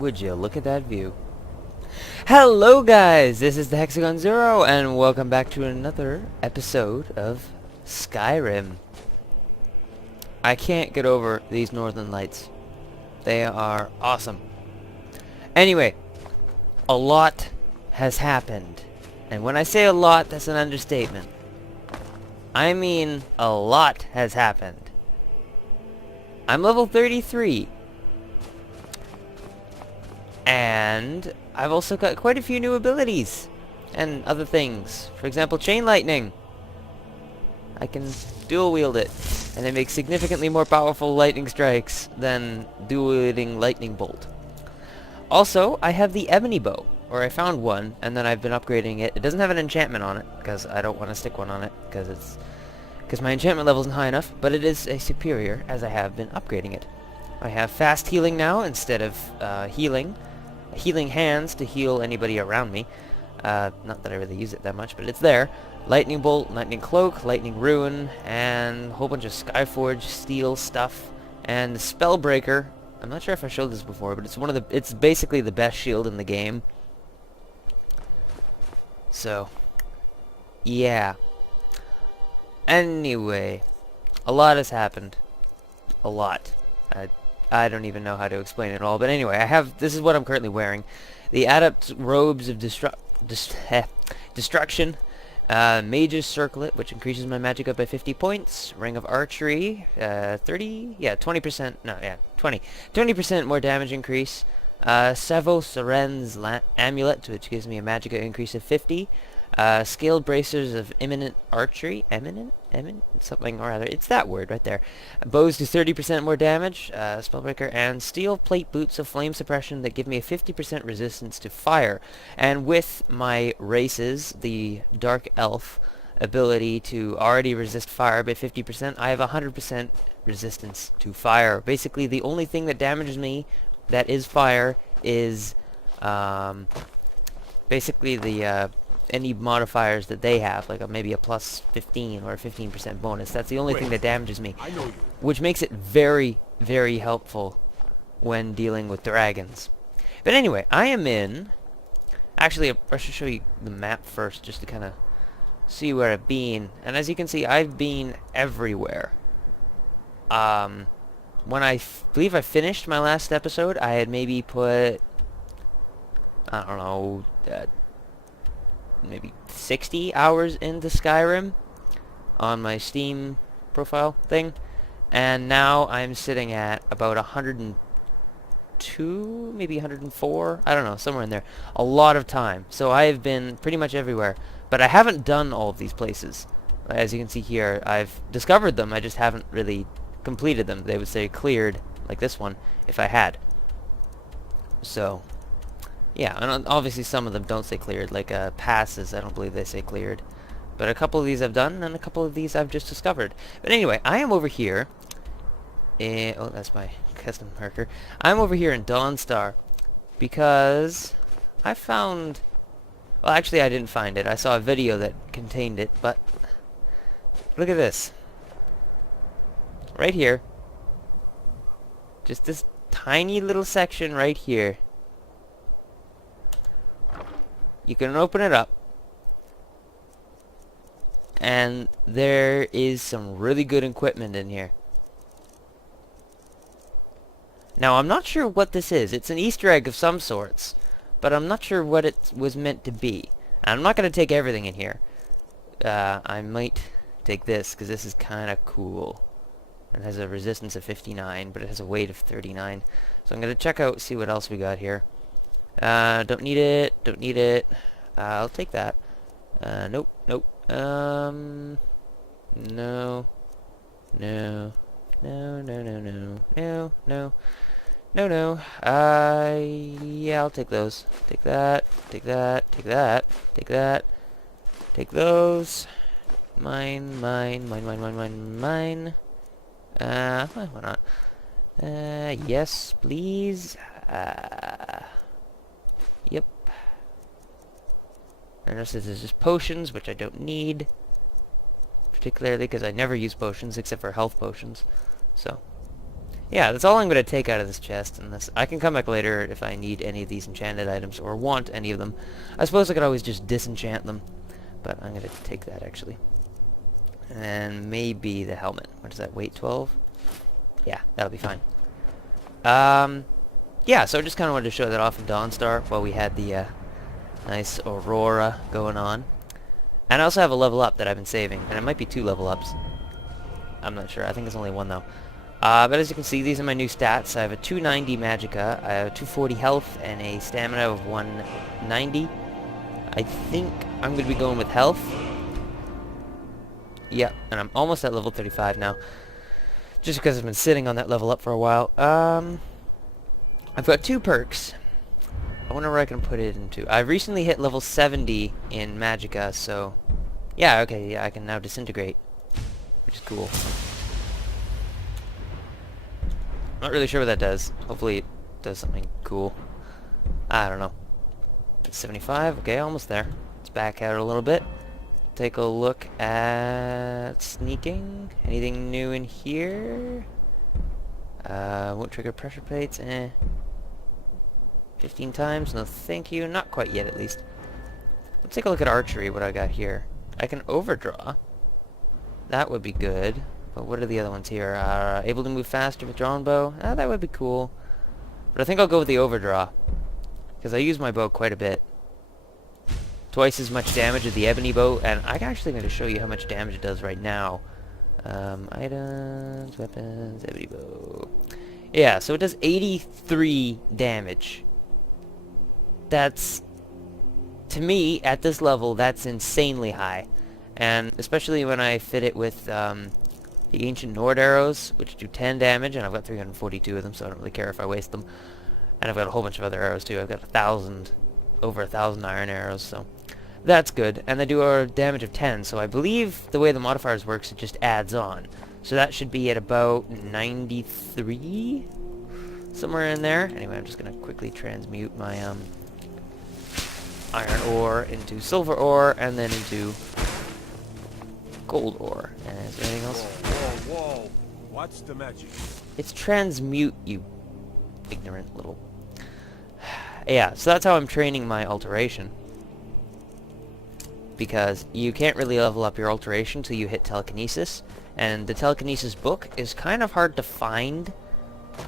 Would you look at that view? Hello guys, this is the Hexagon Zero and welcome back to another episode of Skyrim. I can't get over these northern lights. They are awesome. Anyway, a lot has happened. And when I say a lot, that's an understatement. I mean, a lot has happened. I'm level 33. And I've also got quite a few new abilities and other things. For example, chain lightning. I can dual wield it, and it makes significantly more powerful lightning strikes than dual wielding lightning bolt. Also, I have the ebony bow, or I found one, and then I've been upgrading it. It doesn't have an enchantment on it, because I don't want to stick one on it, because my enchantment level isn't high enough, but it is a superior, as I have been upgrading it. I have fast healing now, instead of healing hands to heal anybody around me. Not that I really use it that much, but it's there. Lightning bolt, lightning cloak, lightning ruin, and a whole bunch of Skyforge steel stuff. And the spellbreaker. I'm not sure if I showed this before, but it's basically the best shield in the game. So, yeah. Anyway, a lot has happened. A lot. I don't even know how to explain it all, but anyway, this is what I'm currently wearing. The Adept Robes of Destruction, Mage's Circlet, which increases my magic up by 50 points, Ring of Archery, 20% more damage increase, Sevo Seren's Amulet, which gives me a magic increase of 50, Scaled Bracers of Imminent Archery, Eminent, something or other. It's that word right there. Bows do 30% more damage, Spellbreaker, and Steel Plate Boots of Flame Suppression that give me a 50% resistance to fire. And with my races, the Dark Elf ability to already resist fire by 50%, I have 100% resistance to fire. Basically, the only thing that damages me that is fire is basically the any modifiers that they have, like maybe a plus 15 or a 15% bonus. That's the only thing that damages me, which makes it very, very helpful when dealing with dragons. But anyway, I am in... Actually, I should show you the map first, just to kind of see where I've been. And as you can see, I've been everywhere. When I believe I finished my last episode, I had maybe put... I don't know... maybe 60 hours into Skyrim on my Steam profile thing, and now I'm sitting at about 102, maybe 104, I don't know, somewhere in there. A lot of time. So I have been pretty much everywhere, but I haven't done all of these places. As you can see here, I've discovered them, I just haven't really completed them. They would say cleared, like this one, if I had. So... yeah, and obviously some of them don't say cleared, like passes, I don't believe they say cleared. But a couple of these I've done, and a couple of these I've just discovered. But anyway, I am over here in... oh, that's my custom marker. I'm over here in Dawnstar, because I found... well, actually I didn't find it. I saw a video that contained it, but... look at this. Right here. Just this tiny little section right here. You can open it up, and there is some really good equipment in here. Now, I'm not sure what this is. It's an Easter egg of some sorts, but I'm not sure what it was meant to be. I'm not going to take everything in here. I might take this, because this is kind of cool. It has a resistance of 59, but it has a weight of 39. So I'm going to check out, see what else we got here. Don't need it, don't need it. I'll take that. Nope, nope. No. No. No, no, no, no. No, no. No, no. Yeah, I'll take those. Take that, take that, take that, take that. Take those. Mine, mine, mine, mine, mine, mine, mine. Why not? Yes, please. Yep. And this is just potions, which I don't need. Particularly because I never use potions except for health potions. So, Yeah, that's all I'm going to take out of this chest. And this, I can come back later if I need any of these enchanted items or want any of them. I suppose I could always just disenchant them, but I'm going to take that actually. And maybe the helmet. What is that, weight 12? Yeah, that'll be fine. Yeah, so I just kind of wanted to show that off in Dawnstar while we had the nice aurora going on. And I also have a level up that I've been saving, and it might be 2 level ups. I'm not sure. I think it's only 1 though. But as you can see, these are my new stats. I have a 290 magicka, I have 240 health, and a stamina of 190. I think I'm going to be going with health. Yep, and I'm almost at level 35 now. Just because I've been sitting on that level up for a while. I've got 2 perks. I wonder where I can put it into. I've recently hit level 70 in magicka, so... Yeah, okay, yeah, I can now disintegrate. Which is cool. Not really sure what that does. Hopefully it does something cool. I don't know. It's 75. Okay, almost there. Let's back out a little bit. Take a look at sneaking. Anything new in here? Won't trigger pressure plates. 15 times. No thank you. Not quite yet, at least. Let's take a look at archery, what I got here. I can overdraw. That would be good. But what are the other ones here? Able to move faster with drawn bow. That would be cool. But I think I'll go with the overdraw. Because I use my bow quite a bit. Twice as much damage as the ebony bow. And I'm actually going to show you how much damage it does right now. Items, weapons, ebony bow. Yeah, so it does 83 damage. That's... To me, at this level, that's insanely high. And especially when I fit it with... the Ancient Nord arrows, which do 10 damage, and I've got 342 of them, so I don't really care if I waste them. And I've got a whole bunch of other arrows too. I've got over 1,000 iron arrows, so that's good. And they do a damage of 10, so I believe the way the modifiers works, it just adds on. So that should be at about 93? Somewhere in there. Anyway, I'm just going to quickly transmute my iron ore into silver ore, and then into gold ore. And is there anything else? Whoa. What's the magic? It's transmute, you ignorant little... Yeah, so that's how I'm training my alteration. Because you can't really level up your alteration till you hit telekinesis. And the telekinesis book is kind of hard to find.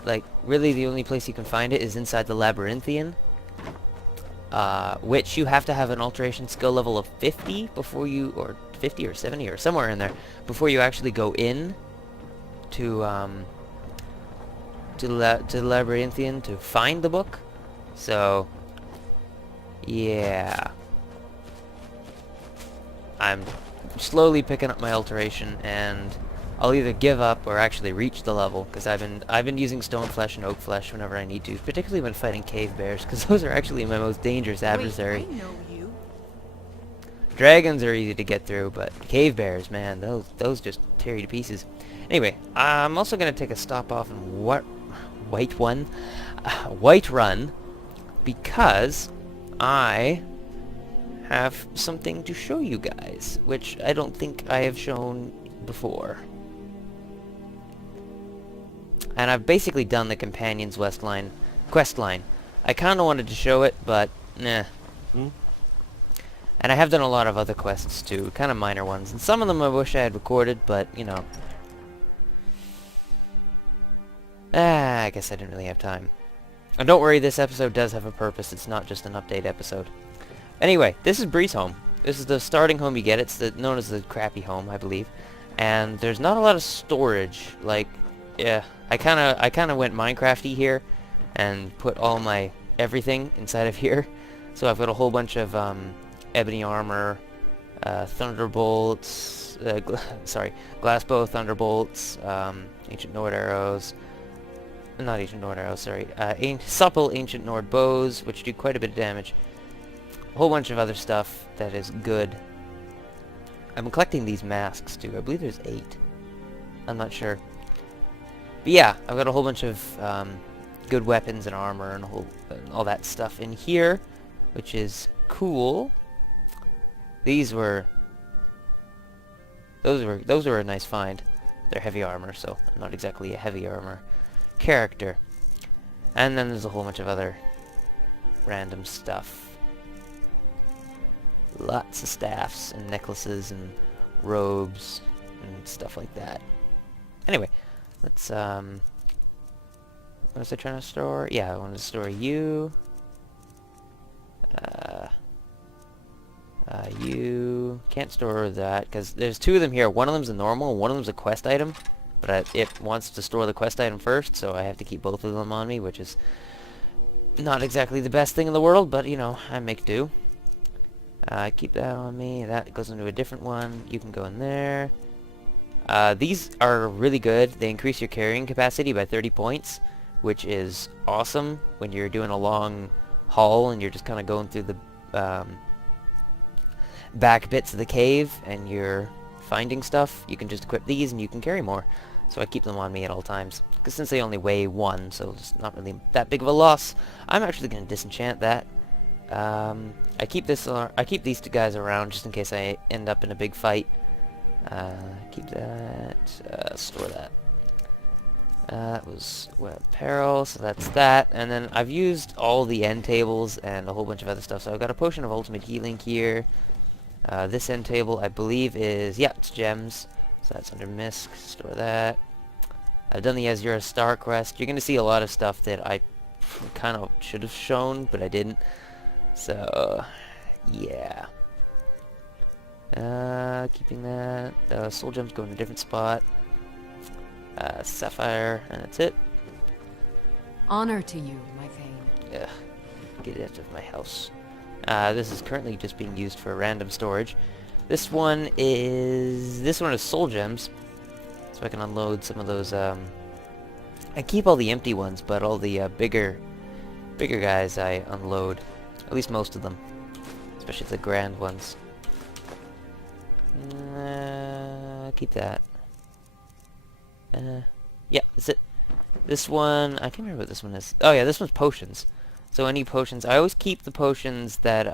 Like, really the only place you can find it is inside the Labyrinthian. Which you have to have an alteration skill level of 50 before you... Or 50 or 70 or somewhere in there. Before you actually go in to the Labyrinthian to find the book. So, yeah. I'm slowly picking up my alteration, and I'll either give up or actually reach the level, because I've been using stone flesh and oak flesh whenever I need to, particularly when fighting cave bears, because those are actually my most dangerous adversary. Wait, I know you. Dragons are easy to get through, but cave bears, man, those just tear you to pieces. Anyway, I'm also going to take a stop off in Whiterun, because I have something to show you guys, which I don't think I have shown before. And I've basically done the Companion's quest line. I kind of wanted to show it, but nah. And I have done a lot of other quests too, kind of minor ones, and some of them I wish I had recorded, but you know. I guess I didn't really have time. And don't worry, this episode does have a purpose. It's not just an update episode. Anyway, this is Bree's home. This is the starting home you get. It's known as the crappy home, I believe. And there's not a lot of storage. Like, yeah, I kind of went Minecraft-y here and put all my everything inside of here. So I've got a whole bunch of ebony armor, thunderbolts, glassbow thunderbolts, ancient Nord arrows. Not ancient Nord arrows, sorry. Supple ancient Nord bows, which do quite a bit of damage. A whole bunch of other stuff that is good. I'm collecting these masks too. I believe there's 8. I'm not sure. But yeah, I've got a whole bunch of good weapons and armor and all that stuff in here, which is cool. Those were a nice find. They're heavy armor, so I'm not exactly a heavy armor character. And then there's a whole bunch of other random stuff. Lots of staffs and necklaces and robes and stuff like that. Anyway, let's what was I trying to store? Yeah, I wanted to store you. You can't store that because there's two of them here. One of them's a normal, and one of them's a quest item. But it wants to store the quest item first, so I have to keep both of them on me, which is not exactly the best thing in the world, but you know, I make do. Keep that on me. That goes into a different one. You can go in there. These are really good. They increase your carrying capacity by 30 points, which is awesome when you're doing a long haul and you're just kind of going through the back bits of the cave and you're finding stuff. You can just equip these and you can carry more. So I keep them on me at all times. Because since they only weigh 1, so it's not really that big of a loss. I'm actually going to disenchant that. I keep these two guys around just in case I end up in a big fight. Keep that. Store that. That was apparel, so that's that. And then I've used all the end tables and a whole bunch of other stuff. So I've got a potion of ultimate healing here. This end table, I believe, is it's gems. So that's under Misk. Store that. I've done the Azura Star quest. You're going to see a lot of stuff that I kind of should have shown, but I didn't. So, yeah. Keeping that. Soul Gems go in a different spot. Sapphire, and that's it. Honor to you, my Thane. Ugh. Get it out of my house. This is currently just being used for random storage. This one is Soul Gems. So I can unload some of those, I keep all the empty ones, but all the bigger guys I unload. At least most of them. Especially the grand ones. Keep that. Yeah, that's it. This one, I can't remember what this one is. Oh yeah, this one's potions. So any potions, I always keep the potions that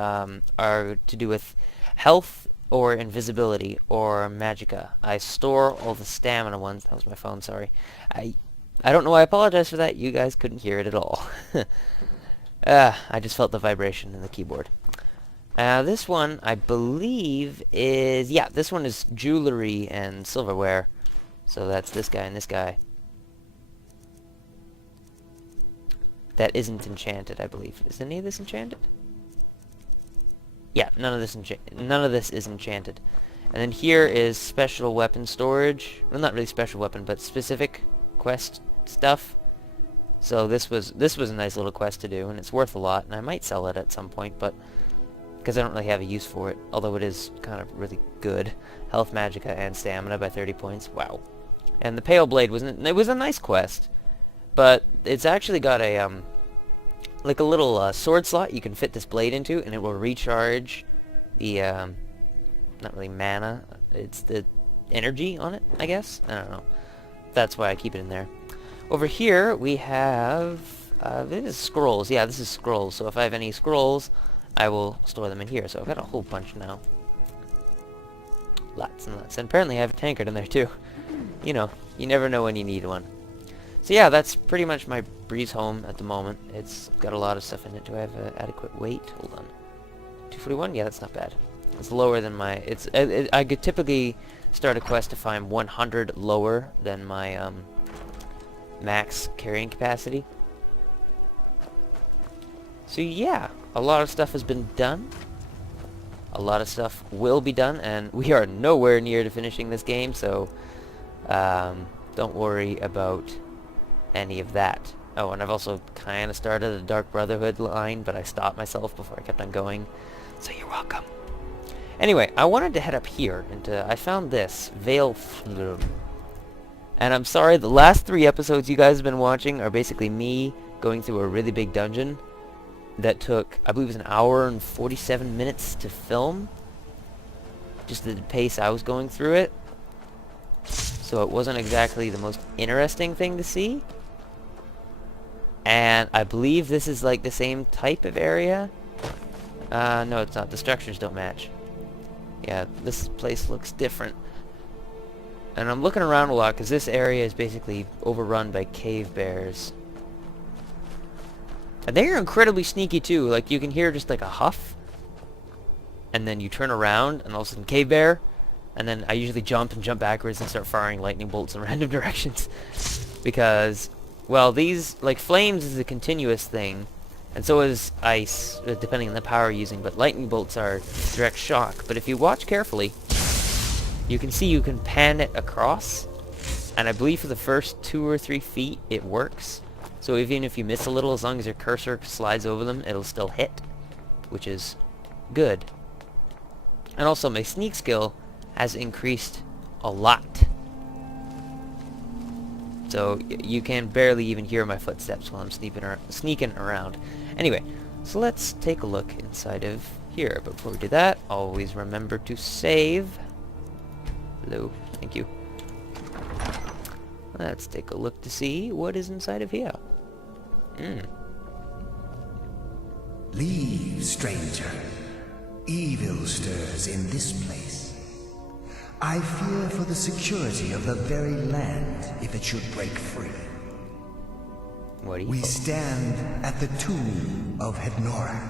are to do with health or invisibility or magicka. I store all the stamina ones. That was my phone, sorry. I don't know why I apologize for that. You guys couldn't hear it at all. I just felt the vibration in the keyboard. This one, I believe, is... Yeah, this one is jewelry and silverware. So that's this guy and this guy. That isn't enchanted, I believe. Is any of this enchanted? Yeah, none of this is enchanted. And then here is special weapon storage. Well, not really special weapon, but specific quest stuff. So this was a nice little quest to do, and it's worth a lot, and I might sell it at some point, but because I don't really have a use for it, although it is kind of really good. Health, magicka, and stamina by 30 points. Wow. And the Pale Blade was a nice quest, but it's actually got a like a little sword slot you can fit this blade into, and it will recharge the not really mana, it's the energy on it, I guess. I don't know. That's why I keep it in there. Over here we have this is scrolls. Yeah, this is scrolls. So if I have any scrolls, I will store them in here. So I've got a whole bunch now. Lots and lots. And apparently I have a tankard in there too. You know, you never know when you need one. So yeah, that's pretty much my breeze home at the moment. It's got a lot of stuff in it. Do I have adequate weight? Hold on. 241? Yeah, that's not bad. It's lower than my... I could typically start a quest if I'm 100 lower than my max carrying capacity. So yeah, a lot of stuff has been done. A lot of stuff will be done, and we are nowhere near to finishing this game, so don't worry about any of that. Oh, and I've also kind of started a Dark Brotherhood line, but I stopped myself before I kept on going. So you're welcome. Anyway, I wanted to head up here into... I found this, Valthume. And I'm sorry, the last 3 episodes you guys have been watching are basically me going through a really big dungeon that took, I believe it was an hour and 47 minutes to film. Just the pace I was going through it. So it wasn't exactly the most interesting thing to see. And I believe this is like the same type of area. No, it's not. The structures don't match. Yeah, this place looks different. And I'm looking around a lot because this area is basically overrun by cave bears. And they're incredibly sneaky too. Like, you can hear just like a huff, and then you turn around and all of a sudden cave bear, and then I usually jump backwards and start firing lightning bolts in random directions. Because, well, these, like, flames is a continuous thing, and so is ice, depending on the power you're using, but lightning bolts are direct shock. But if you watch carefully, you can see you can pan it across, and I believe for the first 2 or 3 feet it works. So even if you miss a little, as long as your cursor slides over them, it'll still hit, which is good. And also my sneak skill has increased a lot. So you can barely even hear my footsteps while I'm sneaking around. Anyway, so let's take a look inside of here. But before we do that, always remember to save. Hello, thank you. Let's take a look to see what is inside of here. Leave, stranger. Evil stirs in this place. I fear for the security of the very land if it should break free. What do you We stand at the tomb of Hednorak,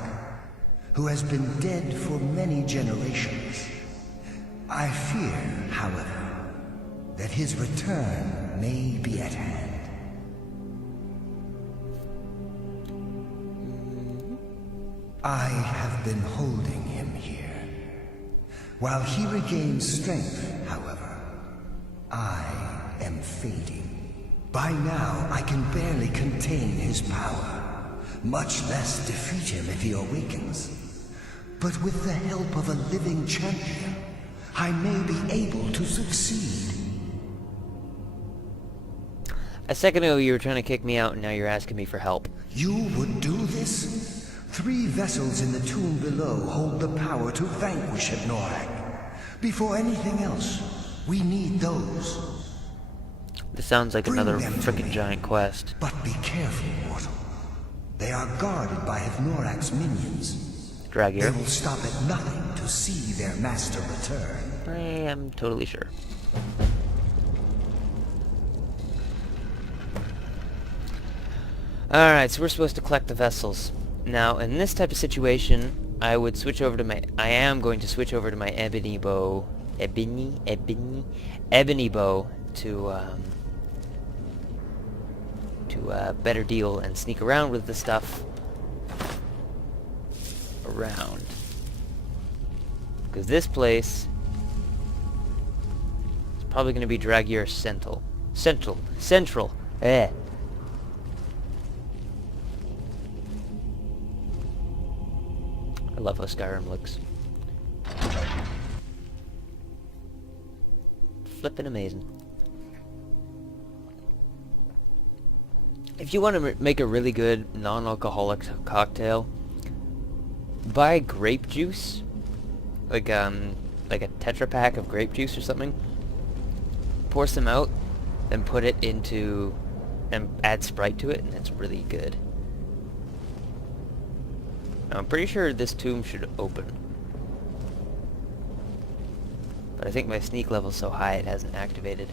who has been dead for many generations. I fear, however, that his return may be at hand. I have been holding him here. While he regains strength, however, I am fading. By now, I can barely contain his power, much less defeat him if he awakens. But with the help of a living champion, I may be able to succeed. A second ago you were trying to kick me out, and now you're asking me for help. You would do this? 3 vessels in the tomb below hold the power to vanquish Hednorak. Before anything else, we need those. This sounds like Bring another them to frickin' me. giant quest. But be careful, mortal. They are guarded by Hednorak's minions. Drag They here. will stop at nothing to see their master return. I am totally sure. Alright, so we're supposed to collect the vessels. Now, in this type of situation, I am going to switch over to my ebony bow. Ebony bow to better deal and sneak around with the stuff around. Because this place is probably going to be Dragier Central. Eh. I love how Skyrim looks. Flippin' amazing. If you want to make a really good non-alcoholic cocktail, buy grape juice, like a Tetra Pak of grape juice or something. Pour some out, then put it into, and add Sprite to it, and it's really good. Now, I'm pretty sure this tomb should open. But I think my sneak level's so high it hasn't activated.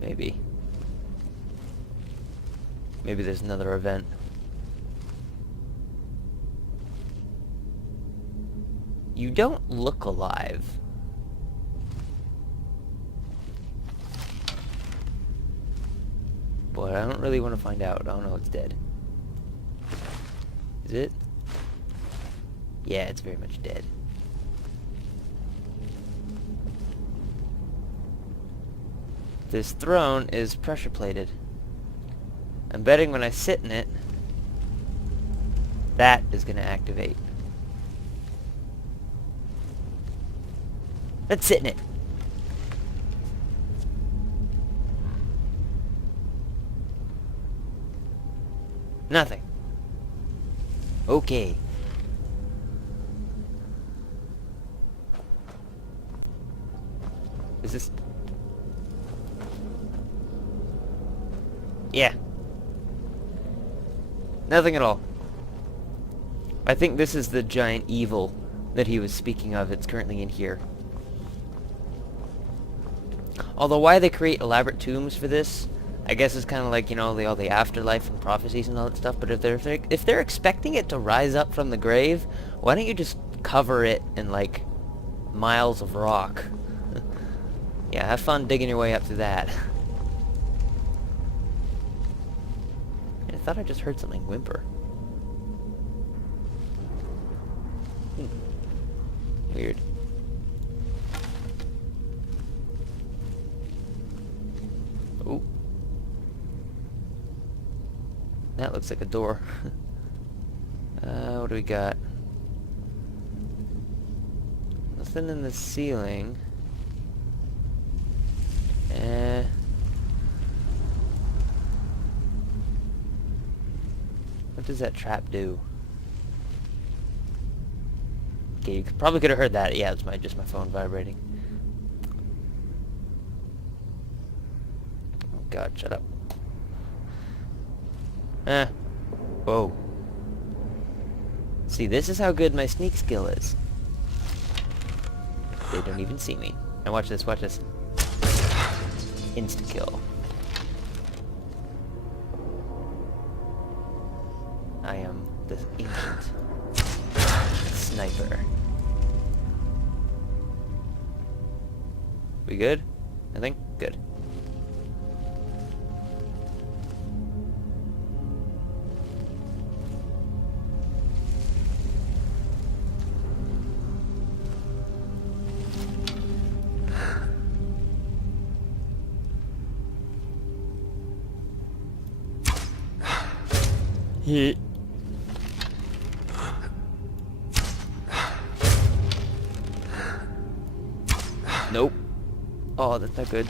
Maybe. Maybe there's another event. You don't look alive. But I don't really want to find out. I don't know it's dead. Is it? Yeah, it's very much dead. This throne is pressure plated. I'm betting when I sit in it, that is going to activate. Let's sit in it. Nothing. Okay. Is this... Yeah. Nothing at all. I think this is the giant evil that he was speaking of. It's currently in here. Although why they create elaborate tombs for this, I guess it's kind of like, you know, all the afterlife and prophecies and all that stuff. But if they're expecting it to rise up from the grave, why don't you just cover it in like miles of rock? Yeah, have fun digging your way up to that. I thought I just heard something whimper. Weird. Oh. That looks like a door. What do we got? Nothing in the ceiling. What does that trap do? Okay, you probably could have heard that. Yeah, it's just my phone vibrating. Oh God, shut up. Whoa. See, this is how good my sneak skill is. They don't even see me. Now watch this, watch this. Insta-kill. I am the ancient sniper. We good? I think? Good. Hit. Nope. Oh, that's not good.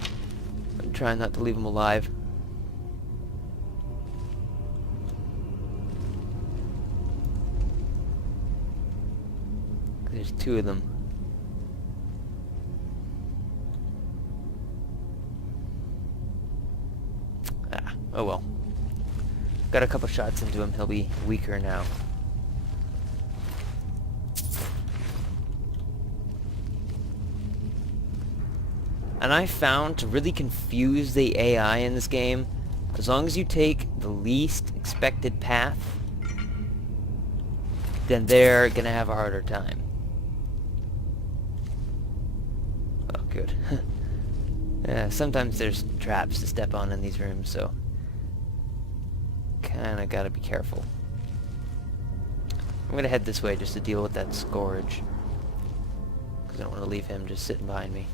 I'm trying not to leave him alive. There's two of them. Ah, oh well. Got a couple shots into him, he'll be weaker now. And I found to really confuse the AI in this game, as long as you take the least expected path, then they're gonna have a harder time. Oh, good. Yeah, sometimes there's traps to step on in these rooms, so kinda gotta be careful. I'm gonna head this way just to deal with that scourge, because I don't want to leave him just sitting behind me.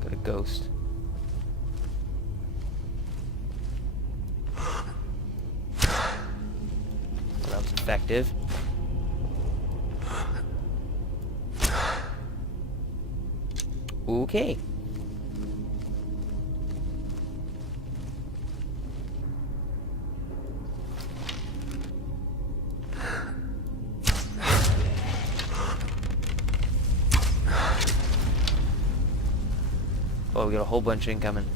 Got a ghost. Well, that was effective. Okay. Oh, we got a whole bunch incoming.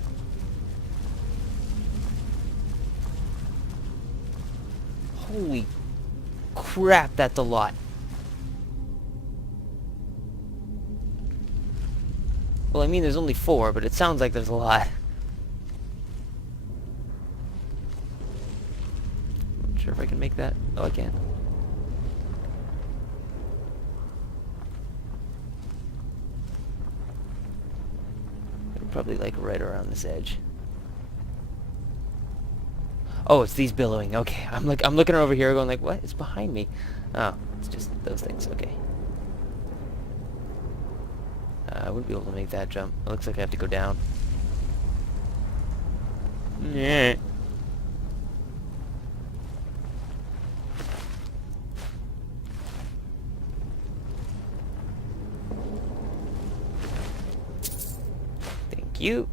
Holy crap, that's a lot. Well, I mean, there's only 4, but it sounds like there's a lot. Not sure if I can make that. Oh, I can. Probably like right around this edge. Oh, it's these billowing. Okay, I'm looking over here, going like, what? It's behind me. Oh, it's just those things. Okay. I wouldn't be able to make that jump. It looks like I have to go down. Yeah. Thank you.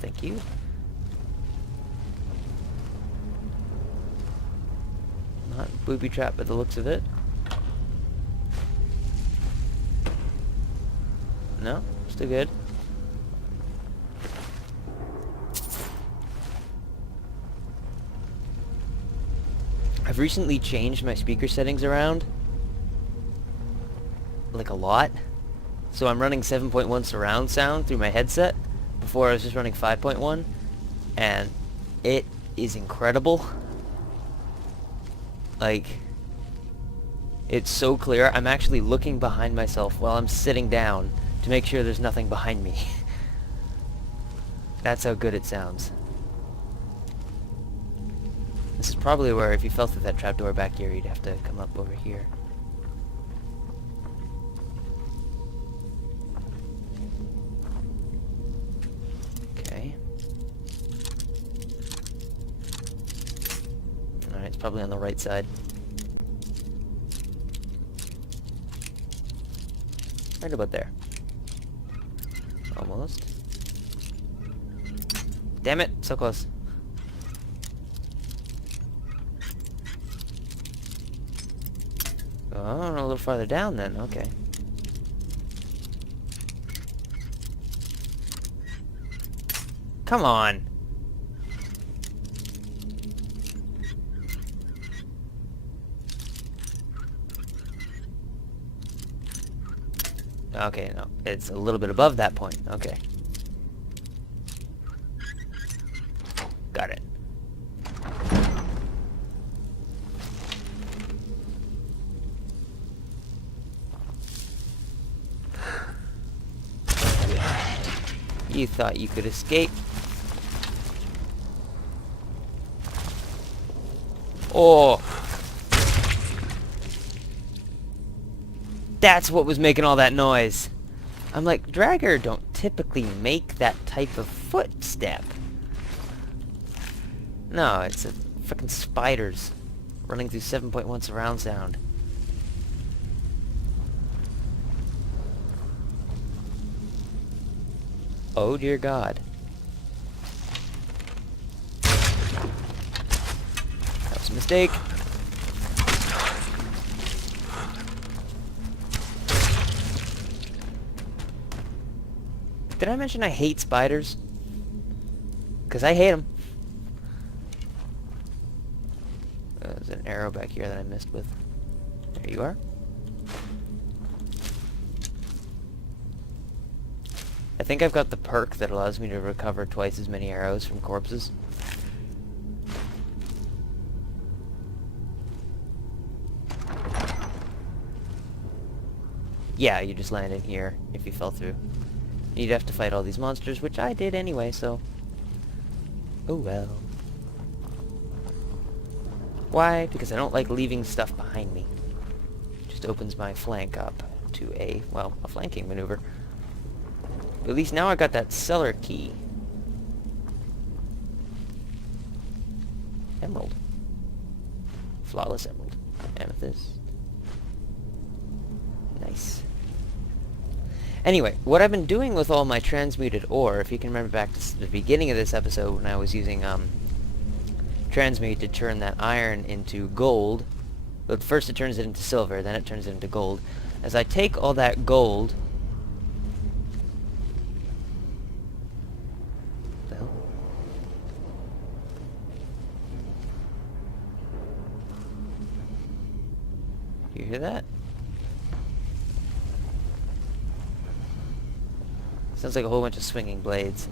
Thank you. Not booby trap by the looks of it. No, still good. I've recently changed my speaker settings around, like a lot. So I'm running 7.1 surround sound through my headset. Before I was just running 5.1, and it is incredible. Like, it's so clear. I'm actually looking behind myself while I'm sitting down to make sure there's nothing behind me. That's how good it sounds. This is probably where, if you fell through that trapdoor back here, you'd have to come up over here. Okay. Alright, it's probably on the right side. Right about there. Almost. Damn it, so close. Oh, a little farther down then, okay. Come on! Okay, no, it's a little bit above that point, okay. Got it. You thought you could escape. Oh! That's what was making all that noise. I'm like, Dragger don't typically make that type of footstep. No, it's a frickin' spiders running through 7.1 surround sound. Oh dear God. That was a mistake. Did I mention I hate spiders? 'Cause I hate them. There's an arrow back here that I missed with. There you are. I think I've got the perk that allows me to recover twice as many arrows from corpses. Yeah, you just land in here if you fell through. You'd have to fight all these monsters, which I did anyway, so... oh well. Why? Because I don't like leaving stuff behind me. It just opens my flank up to a, well, a flanking maneuver. But at least now I got that cellar key. Emerald. Flawless emerald. Amethyst. Nice. Anyway, what I've been doing with all my transmuted ore, if you can remember back to the beginning of this episode when I was using transmute to turn that iron into gold. But first it turns it into silver, then it turns it into gold. As I take all that gold... what the hell? Do you hear that? Sounds like a whole bunch of swinging blades.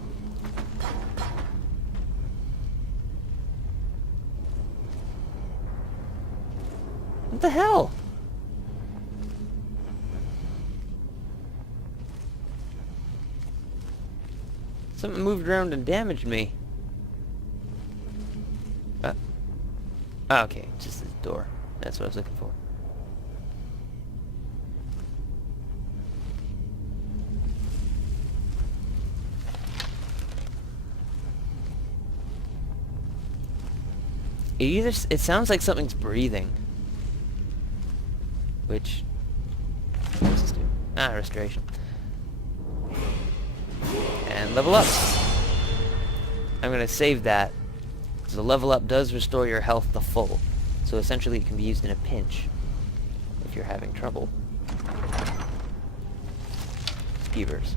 What the hell? Something moved around and damaged me. Okay, just the door. That's what I was looking for. It sounds like something's breathing. Which... what does this do? Ah, restoration. And level up. I'm gonna save that. So the level up does restore your health to full. So essentially it can be used in a pinch. If you're having trouble. Beavers.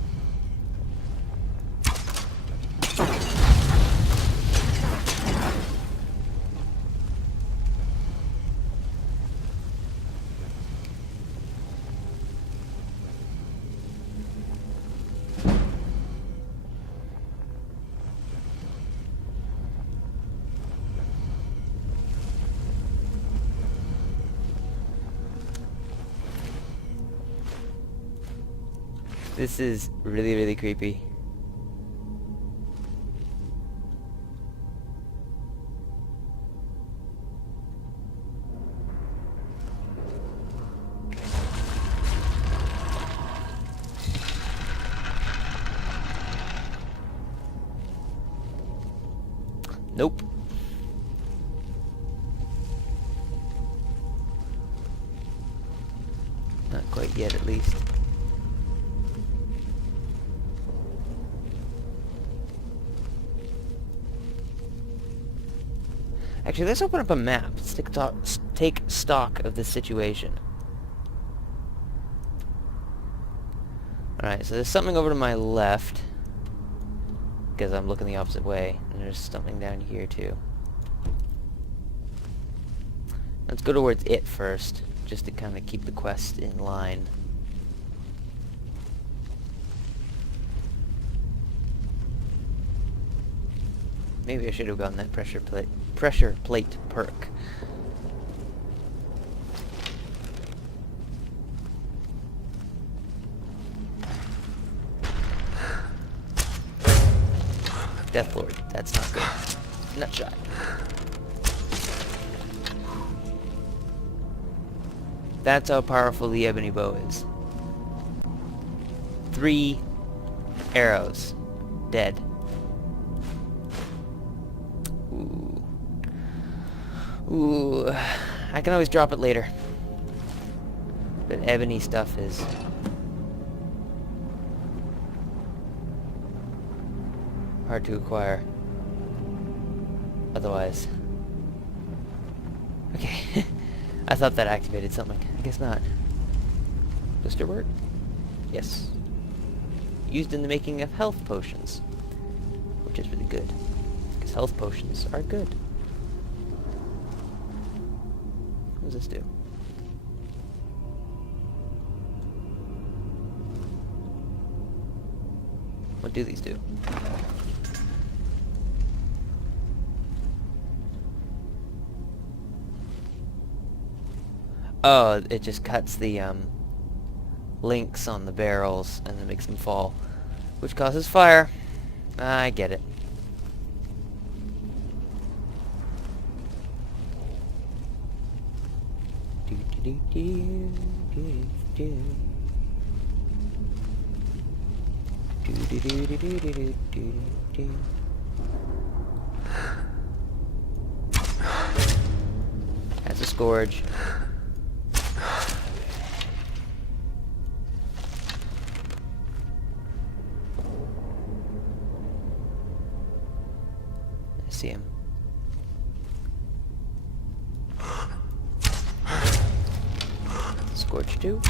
This is really, really creepy. Nope. Not quite yet, at least. Actually, let's open up a map. Let's take stock of the situation. Alright, so there's something over to my left, because I'm looking the opposite way, and there's something down here too. Let's go towards it first, just to kind of keep the quest in line. Maybe I should have gotten that pressure plate perk. Deathlord, that's not good. Nutshot. That's how powerful the ebony bow is. 3 arrows. Dead. Ooh. Ooh. I can always drop it later. But ebony stuff is... hard to acquire. Otherwise. Okay. I thought that activated something. I guess not. Booster word? Yes. Used in the making of health potions. Which is really good. Because health potions are good. What does this do? What do these do? Oh, it just cuts the links on the barrels and then makes them fall, which causes fire. I get it. Has a scourge. See him. Scorch 2.